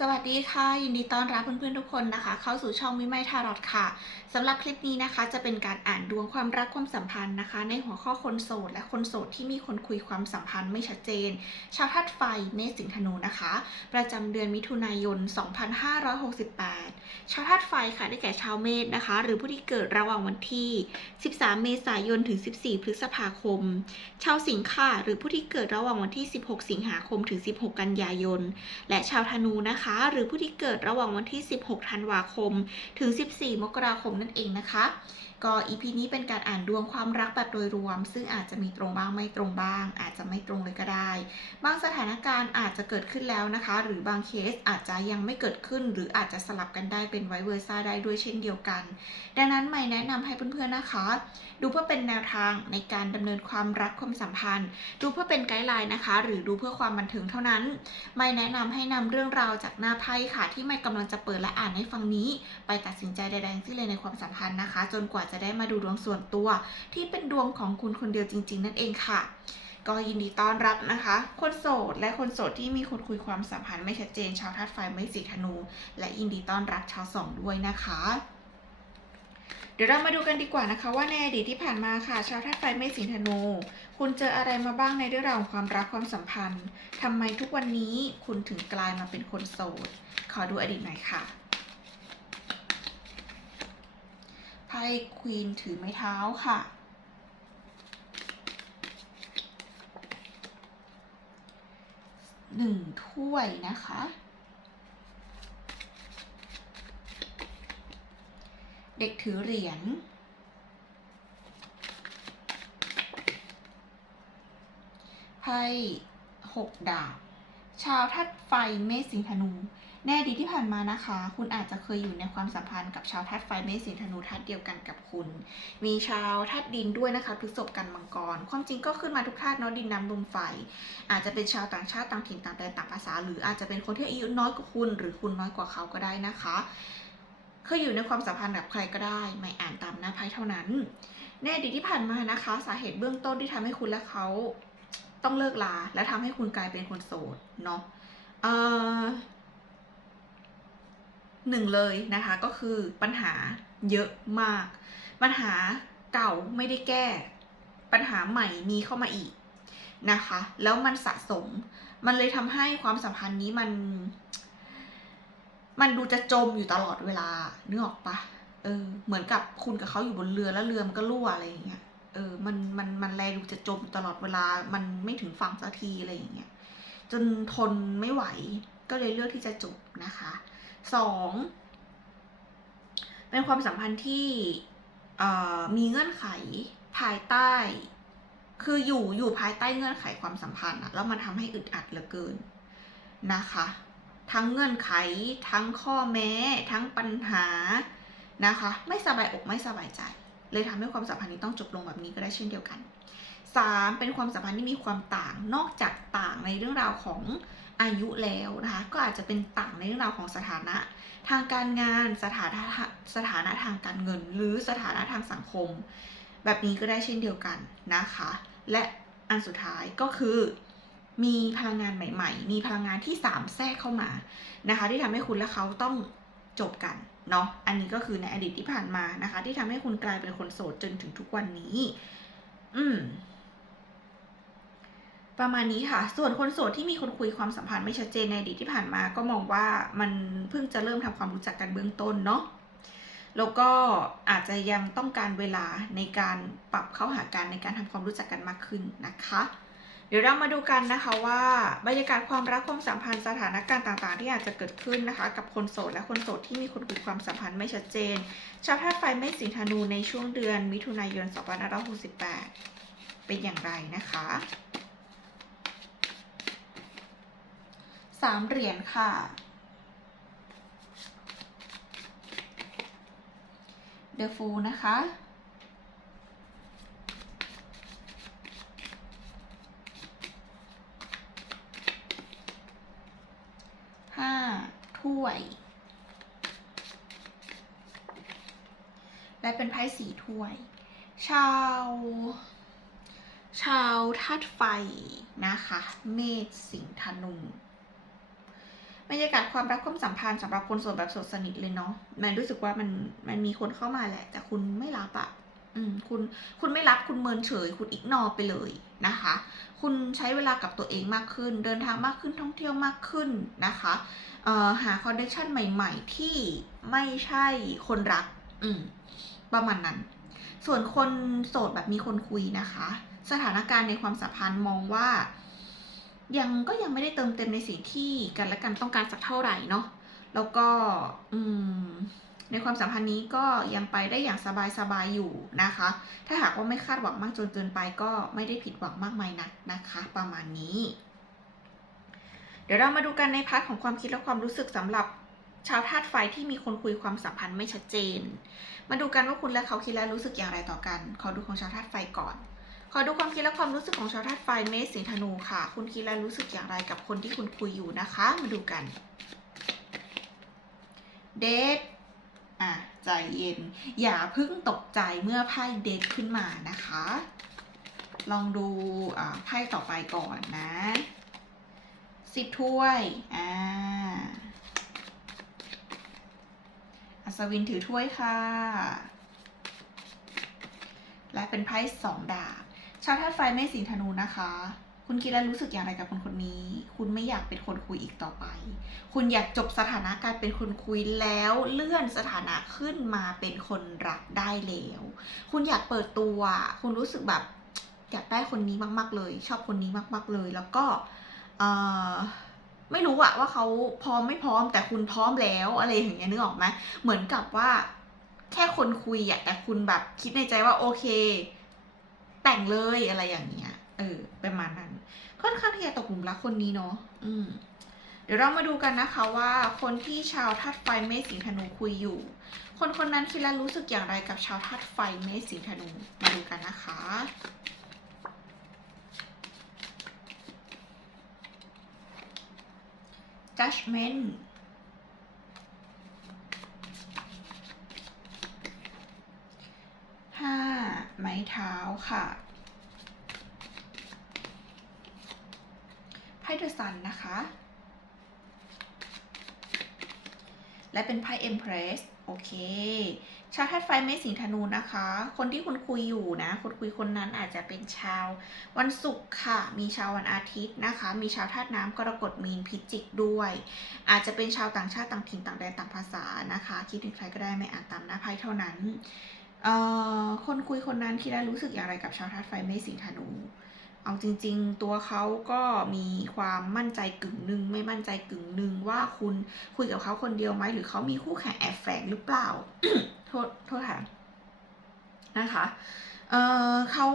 สวัสดีค่ะ ยินดีต้อนรับเพื่อนๆทุกคนนะคะ เข้าสู่ช่องมิไมทารอดค่ะสำหรับคลิปนี้นะคะ จะเป็นการอ่านดวงความรักความสัมพันธ์นะคะ ในหัวข้อคนโสด และคนโสดที่มีคนคุยความสัมพันธ์ไม่ชัดเจน ชาวธาตุไฟเมษสิงห์ธนูนะคะ ประจำเดือนมิถุนายน 2568 ชาวธาตุไฟค่ะได้แก่ชาวเมษนะคะ หรือผู้ที่เกิดระหว่างวันที่ 13 เมษายนถึง 14 พฤษภาคม ชาวสิงค์ค่ะหรือผู้ที่เกิดระหว่างวันที่ 16 สิงหาคมถึง 16 กันยายน และชาวธนูนะคะหรือผู้ที่เกิดระหว่างวันที่ 16 ธันวาคม ถึง 14 มกราคมนั่นเองนะคะ ก็ EP นี้เป็นการอ่านดวงความรักแบบโดยรวม ซึ่งอาจจะมีตรงบ้างไม่ตรงบ้าง อาจจะไม่ตรงเลยก็ได้ บางสถานการณ์อาจจะเกิดขึ้นแล้วนะคะ หรือบางเคสอาจจะยังไม่เกิดขึ้น หรืออาจจะสลับกันได้เป็นไวเวอร์ซ่าได้ด้วยเช่นเดียวกัน ดังนั้นไม่แนะนำให้เพื่อนๆนะคะ ดูเพื่อเป็นแนวทางในการดำเนินความรักความสัมพันธ์ ดูเพื่อเป็นไกด์ไลน์นะคะ หรือดูเพื่อความบันเทิงเท่านั้น ไม่แนะนำให้นำเรื่องราวจากหน้าไพ่ค่ะ ที่ไม่กำลังจะเปิดและอ่านให้ฟังนี้ ไปตัดสินใจใดๆทั้งสิ้นเลยในความสัมพันธ์นะคะ จนกว่าจะได้มาดูดวงส่วนตัว ที่เป็นดวงของคุณคนเดียวจริง ๆ นั่นเองค่ะ ก็ยินดีต้อนรับนะคะ คนโสดและคนโสดที่มีคนคุยความสัมพันธ์ไม่ชัดเจน ชาวธาตุไฟไม่สีธนู และยินดีต้อนรับชาวสองด้วยนะคะเดี๋ยวเรามาดูกันดีกว่านะคะว่าในอดีตที่ผ่านมาค่ะ ชาวธาตุไฟไม่สิงธนู คุณเจออะไรมาบ้างในเรื่องราวของความรักความสัมพันธ์ทำไมทุกวันนี้คุณถึงกลายมาเป็นคนโสด ขอดูอดีตหน่อยค่ะ ไพ่ควีนถือไม้เท้าค่ะ หนึ่งถ้วยนะคะ เด็กถือเหรียญ ไพ่หกดาบ ชาวธาตุไฟเมษสิงธนู แน่ดีที่ผ่านมานะคะ คุณอาจจะเคยอยู่ในความสัมพันธ์กับชาวธาตุไฟเมษสิงห์ธนูธาตุเดียวกันกับคุณ มีชาวธาตุดินด้วยนะคะพฤษภกันมังกร ความจริงก็ขึ้นมาทุกธาตุเนาะดินน้ำลมไฟ อาจจะเป็นชาวต่างชาติต่างถิ่นต่างแดนต่างภาษา หรืออาจจะเป็นคนที่อายุน้อยกว่าคุณ หรือคุณน้อยกว่าเขาก็ได้นะคะเคยอยู่ในความสัมพันธ์กับใครก็ได้ ไม่อ่านตามหน้าไพ่เท่านั้น ในอดีตที่ผ่านมานะคะ สาเหตุเบื้องต้นที่ทำให้คุณและเขาต้องเลิกลา และทำให้คุณกลายเป็นคนโสดเนาะเอ่อ หนึ่งเลยนะคะก็คือปัญหาเยอะมาก ปัญหาเก่าไม่ได้แก้ ปัญหาใหม่มีเข้ามาอีกนะคะ แล้วมันสะสม มันเลยทำให้ความสัมพันธ์นี้มัน มันดูจะจมอยู่ตลอดเวลานึกออกปะเออ เหมือนกับคุณกับเขาอยู่บนเรือแล้วเรือมันก็รั่วอะไรอย่างเงี้ยเออมันมันมันแลดูจะจมอยู่ตลอดเวลา มันไม่ถึงฝั่งสักทีอะไรอย่างเงี้ยจนทนไม่ไหวก็เลยเลือกที่จะจบนะคะ สองเป็นความสัมพันธ์ที่มีเงื่อนไขภายใต้ คืออยู่อยู่ภายใต้เงื่อนไขความสัมพันธ์อะแล้วมันทำให้อึดอัดเหลือเกินนะคะ ทั้งเงื่อนไขทั้งข้อแม้ ทั้งปัญหานะคะ ไม่สบายอกไม่สบายใจ เลยทำให้ความสัมพันธ์นี้ต้องจบลงแบบนี้ก็ได้เช่นเดียวกัน 3. เป็นความสัมพันธ์ที่มีความต่างนอกจากต่างในเรื่องราวของ อายุแล้วนะคะ ก็อาจจะเป็นต่างในเรื่องราวของสถานะ ทางการงานสถานะสถานะทางการเงิน หรือสถานะทางสังคม แบบนี้ก็ได้เช่นเดียวกันนะคะ และอันสุดท้ายก็คือ มีพลังงานใหม่ ๆ มีพลังงานที่3แทรกเข้ามานะคะ ที่ทำให้คุณและเขาต้องจบกันเนาะอันนี้ก็คือในอดีตที่ผ่านมานะคะ ที่ทำให้คุณกลายเป็นคนโสดจนถึงทุกวันนี้ อืม ประมาณนี้ค่ะ ส่วนคนโสดที่มีคนคุยความสัมพันธ์ไม่ชัดเจนในอดีตที่ผ่านมา ก็มองว่ามันเพิ่งจะเริ่มทำความรู้จักกันเบื้องต้นเนาะ แล้วก็อาจจะยังต้องการเวลาในการปรับเข้าหากันในการทำความรู้จักกันมากขึ้นนะคะ เดี๋ยวเรามาดูกันนะคะว่าบรรยากาศความรักความสัมพันธ์สถานการณ์ต่าง ๆ ที่อาจจะเกิดขึ้นนะคะ กับคนโสดและคนโสดที่มีคนคุยความสัมพันธ์ไม่ชัดเจน ชาวธาตุไฟไม่สิงธนูในช่วงเดือนมิถุนายน 2568 เป็นอย่างไรนะคะ สามเหรียญค่ะ เดอะฟูนะคะ ห้าถ้วย และเป็นไพ่สีถ้วย ชาวชาวธาตุไฟนะคะ เมษสิงธนู บรรยากาศความรักความสัมพันธ์สำหรับคนโสดแบบโสดสนิทเลยเนาะแมันรู้สึกว่ามันมันมีคนเข้ามาแหละ แต่คุณไม่รับอะอืมคุณคุณไม่รับคุณเมินเฉย คุณอิกนอไปเลยนะคะ คุณใช้เวลากับตัวเองมากขึ้น เดินทางมากขึ้นท่องเที่ยวมากขึ้นนะคะเอ่อหาคอนเนคชันใหม่ ๆ ที่ไม่ใช่คนรัก อืมประมาณนั้น ส่วนคนโสดแบบมีคนคุยนะคะ สถานการณ์ในความสัมพันธ์มองว่า ยังก็ยังไม่ได้เติมเต็มในสิ่งที่กันและกันต้องการสักเท่าไหร่เนาะแล้วก็อืมในความสัมพันธ์นี้ก็ยังไปได้อย่างสบายๆอยู่นะคะ ถ้าหากว่าไม่คาดหวังมากจนเกินไปก็ไม่ได้ผิดหวังมากมายนักนะคะ ประมาณนี้ เดี๋ยวเรามาดูกันในพาร์ทของความคิดและความรู้สึกสำหรับชาวธาตุไฟที่มีคนคุยความสัมพันธ์ไม่ชัดเจน มาดูกันว่าคุณและเขาคิดและรู้สึกอย่างไรต่อกัน ขอดูของชาวธาตุไฟก่อน อดูความคิดและความรู้สึกของชาวธาตุไฟเมษสิงธนูค่ะ คุณคิดและรู้สึกอย่างไรกับคนที่คุณคุยอยู่นะคะ มาดูกัน เดทอะ ใจเย็น อย่าเพิ่งตกใจเมื่อไพ่เดทขึ้นมานะคะ ลองดูอ่าไพ่ต่อไปก่อนนะสิบถ้วย อ่า อัศวินถือถ้วยค่ะ และเป็นไพ่สองดาบ ชาวธาตุไฟเมษสิงห์ธนูนะคะ คุณคิดและรู้สึกอย่างไรกับคนคนนี้ คุณไม่อยากเป็นคนคุยอีกต่อไป คุณอยากจบสถานะการเป็นคนคุยแล้วเลื่อนสถานะขึ้นมาเป็นคนรักได้แล้ว คุณอยากเปิดตัว คุณรู้สึกแบบอยากได้คนนี้มาก ๆ เลย ชอบคนนี้มาก ๆ เลย แล้วก็ไม่รู้อะว่าเขาพร้อมไม่พร้อม แต่คุณพร้อมแล้วอะไรอย่างเงี้ยนึกออกไหมเหมือนกับว่าแค่คนคุยอะแต่คุณแบบคิดในใจว่าโอเค แต่งเลยอะไรอย่างเงี้ย เออประมาณนั้น ค่อนข้างที่จะตกหลุมรักคนนี้เนาะอืมเดี๋ยวเรามาดูกันนะคะว่าคนที่ชาวธาตุไฟเมษสิงห์ธนูคุยอยู่ คนคนนั้นคิดและรู้สึกอย่างไรกับชาวธาตุไฟเมษสิงห์ธนูมาดูกันนะคะ judgment ห้าไม้ เท้าค่ะไพ่เดอะซันนะคะ และเป็นไพ่ Empress โอเค ชาวธาตุไฟเมษสิงธนูนะคะ คนที่คุณคุยอยู่นะ คนคุยคนนั้นอาจจะเป็นชาววันศุกร์ค่ะ มีชาววันอาทิตย์นะคะ มีชาวธาตุน้ำกรกฎมีนพิจิกด้วย อาจจะเป็นชาวต่างชาติต่างถิ่นต่างแดนต่างภาษานะคะ คิดถึงใครก็ได้ไม่อ่านตามหน้าไพ่เท่านั้น คนคุยคนนั้นคิดได้รู้สึกอย่างไรกับชาวธาตุไฟเมษสิงห์ธนู เอาจริง ๆ ตัวเขาก็มีความมั่นใจกึ่งหนึ่งไม่มั่นใจกึ่งหนึ่งว่าคุณคุยกับเขาคนเดียวไหมหรือเขามีคู่แข่งแอบแฝงหรือเปล่า โทษโทษค่ะนะคะเเขา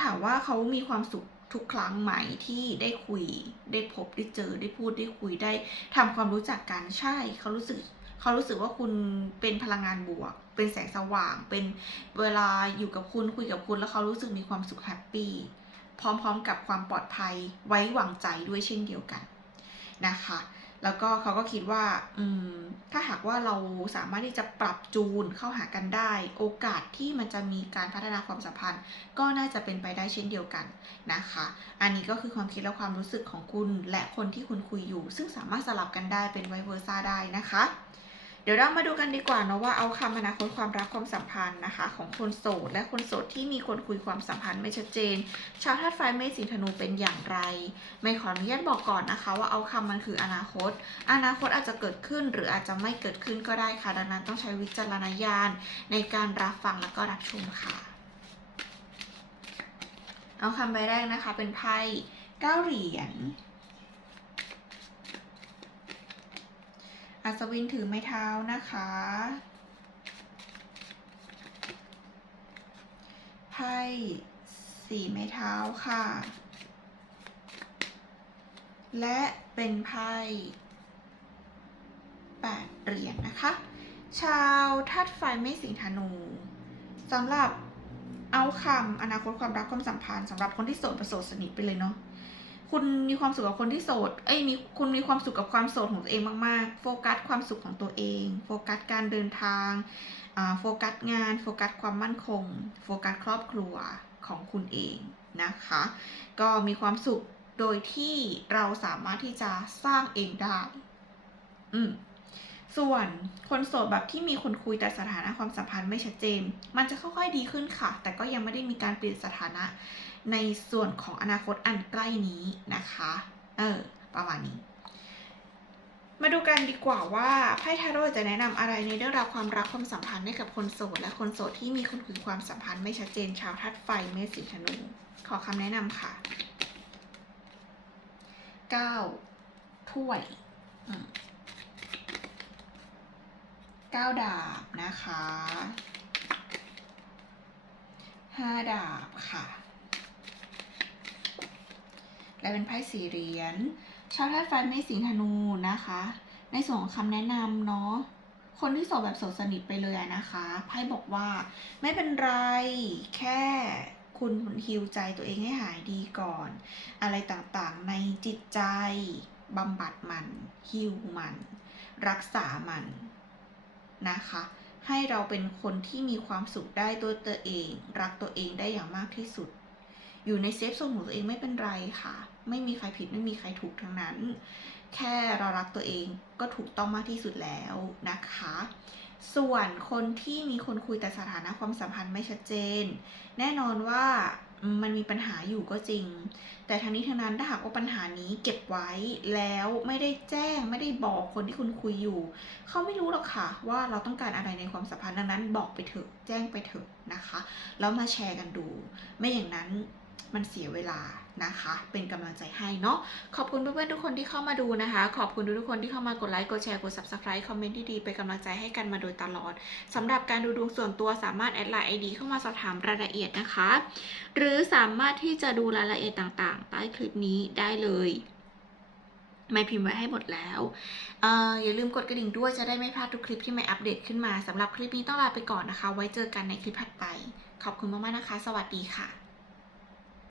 ถามว่าเขามีความสุขทุกครั้งไหมที่ได้คุยได้พบได้เจอได้พูดได้คุยได้ทำความรู้จักกันใช่เขารู้สึกเขารู้สึกว่าคุณเป็นพลังงานบวก เป็นแสงสว่าง เป็นเวลาอยู่กับคุณคุยกับคุณแล้วเขารู้สึกมีความสุขแฮปปี้พร้อมๆกับความปลอดภัยไว้วางใจด้วยเช่นเดียวกันนะคะ แล้วก็เขาก็คิดว่าอืมถ้าหากว่าเราสามารถที่จะปรับจูนเข้าหากันได้ โอกาสที่มันจะมีการพัฒนาความสัมพันธ์ ก็น่าจะเป็นไปได้เช่นเดียวกันนะคะ อันนี้ก็คือความคิดและความรู้สึกของคุณและคนที่คุณคุยอยู่ ซึ่งสามารถสลับกันได้เป็นไวเวอร์ซ่าได้นะคะ เดี๋ยวเรามาดูกันดีกว่าเนาะว่าเอาคำอนาคตความรักความสัมพันธ์นะคะ ของคนโสด และคนโสดที่มีคนคุยความสัมพันธ์ไม่ชัดเจน ชาวธาตุไฟเมษสิงธนูเป็นอย่างไร ไม่ขออนุญาตบอกก่อนนะคะ ว่าเอาคำมันคืออนาคต อนาคตอาจจะเกิดขึ้นหรืออาจจะไม่เกิดขึ้นก็ได้ค่ะ ดังนั้นต้องใช้วิจารณญาณในการรับฟังแล้วก็รับชมค่ะ เอาคำใบแรกนะคะเป็นไพ่เก้าเหรียญ อัศวินถือไม้เท้านะคะ ไพ่สี่ไม้เท้าค่ะ และเป็นไพ่แปดเหรียญนะคะ ชาวธาตุไฟไม่สิงธนูสำหรับเอาคำอนาคตความรักความสัมพันธ์สำหรับคนที่โสดประโสดสนิทไปเลยเนาะ คุณมีความสุขกับคนที่โสด เอ้ยมีคุณมีความสุขกับความโสดของตัวเองมากๆ โฟกัสความสุขของตัวเอง โฟกัสการเดินทางอ่าโฟกัสงาน โฟกัสความมั่นคง โฟกัสครอบครัวของคุณเองนะคะ ก็มีความสุขโดยที่เราสามารถที่จะสร้างเองได้ อืม ส่วนคนโสดแบบที่มีคนคุยแต่สถานะความสัมพันธ์ไม่ชัดเจน มันจะค่อยๆดีขึ้นค่ะ แต่ก็ยังไม่ได้มีการเปลี่ยนสถานะในส่วนของอนาคตอันใกล้นี้นะคะ เออ ประมาณนี้ มาดูกันดีกว่าว่าไพ่ทาโร่จะแนะนำอะไรในเรื่องราวความรักความสัมพันธ์ให้กับคนโสด และคนโสดที่มีคนคุยความสัมพันธ์ไม่ชัดเจนชาวธาตุไฟเมษสิงห์ธนู ขอคำแนะนำค่ะเก้าถ้วย อืม เก้าดาบนะคะห้าดาบค่ะ และเป็นไพ่สี่เหรียญ ชาวธาตุไฟไม่สิงธนูนะคะ ในส่วนของคำแนะนำเนาะ คนที่โสดแบบโสดสนิทไปเลยนะคะ ไพ่บอกว่าไม่เป็นไร แค่คุณฮิวใจตัวเองให้หายดีก่อน อะไรต่างๆในจิตใจบำบัดมันฮิวมัน รักษามัน นะคะ ให้เราเป็นคนที่มีความสุขได้ตัวตัวเอง รักตัวเองได้อย่างมากที่สุด อยู่ในเซฟโซนของตัวเองไม่เป็นไรค่ะ ไม่มีใครผิดไม่มีใครถูกทั้งนั้น แค่เรารักตัวเองก็ถูกต้องมากที่สุดแล้วนะคะ ส่วนคนที่มีคนคุยแต่สถานะความสัมพันธ์ไม่ชัดเจน แน่นอนว่า มันมีปัญหาอยู่ก็จริง แต่ทั้งนี้ทั้งนั้นถ้าหากว่าปัญหานี้เก็บไว้แล้วไม่ได้แจ้งไม่ได้บอกคนที่คุณคุยอยู่ เขาไม่รู้หรอกค่ะว่าเราต้องการอะไรในความสัมพันธ์ดังนั้นบอกไปเถอะแจ้งไปเถอะนะคะ แล้วมาแชร์กันดู ไม่อย่างนั้น มันเสียเวลานะคะ เป็นกำลังใจให้เนาะขอบคุณเพื่อนๆทุกคนที่เข้ามาดูนะคะ ขอบคุณทุกคนที่เข้ามากดไลค์กดแชร์กด subscribe คอมเมนต์ดีๆเป็นกำลังใจให้กันมาโดยตลอดสำหรับการดูดวงส่วนตัวสามารถแอดไลน์ ID เข้ามาสอบถามรายละเอียดนะคะ หรือสามารถที่จะดูรายละเอียดต่างๆ ใต้คลิปนี้ได้เลยไม่พิมพ์ไว้ให้หมดแล้วเอ่ออย่าลืมกดกระดิ่งด้วยจะได้ไม่พลาดทุกคลิปที่ไม่อัปเดตขึ้นมาสำหรับคลิปนี้ต้องลาไปก่อนนะคะ ไว้เจอกันในคลิปถัดไป ขอบคุณมากๆนะคะ สวัสดีค่ะ